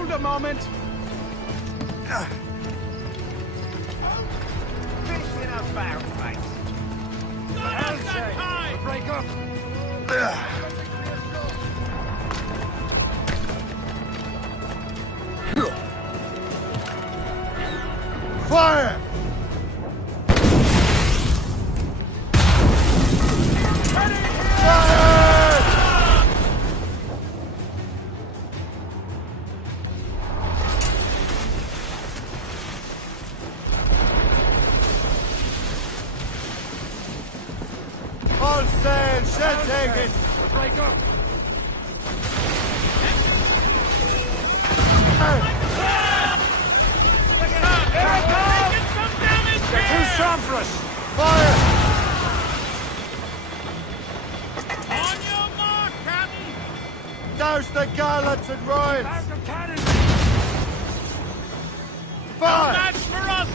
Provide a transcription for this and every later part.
Hold a moment! Fish in a barrel, mate. Break up! Fire! All sail, shell taken! Break up! They're too strong for us! Fire! On your mark, Captain! Douse the gallants and royals! Fire! Match for us!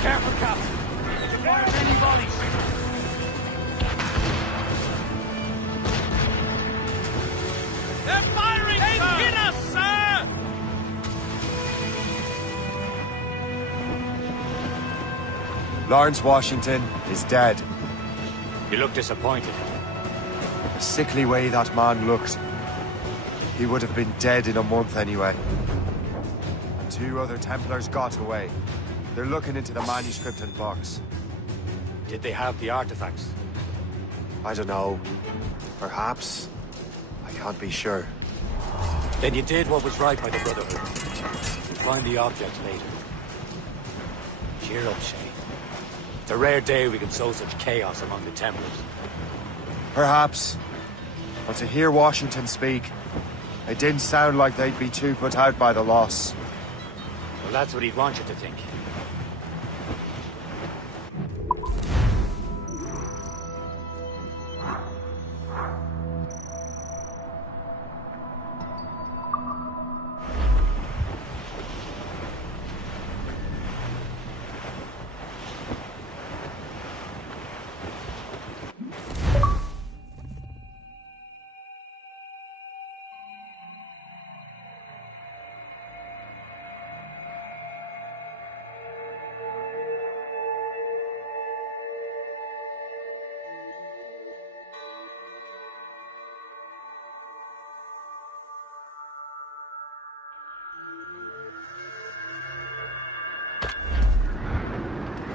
Careful, Captain. Fire any volleys. They're firing, They've hit us, sir! Lawrence Washington is dead. You look disappointed. The sickly way that man looked. He would have been dead in a month anyway. Two other Templars got away. They're looking into the manuscript and box. Did they have the artifacts? I don't know. Perhaps. I can't be sure. Then you did what was right by the Brotherhood. You'll find the object later. Cheer up, Shay. It's a rare day we can sow such chaos among the Templars. Perhaps. But to hear Washington speak, it didn't sound like they'd be too put out by the loss. Well, that's what he'd want you to think.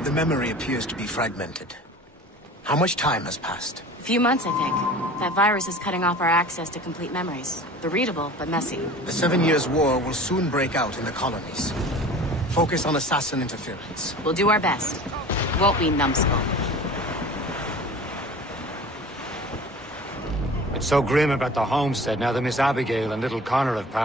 The memory appears to be fragmented. How much time has passed? A few months, I think. That virus is cutting off our access to complete memories. They're readable, but messy. The 7 Years' War will soon break out in the colonies. Focus on assassin interference. We'll do our best. Won't we, numbskull? It's so grim about the homestead now that Miss Abigail and little Connor have passed.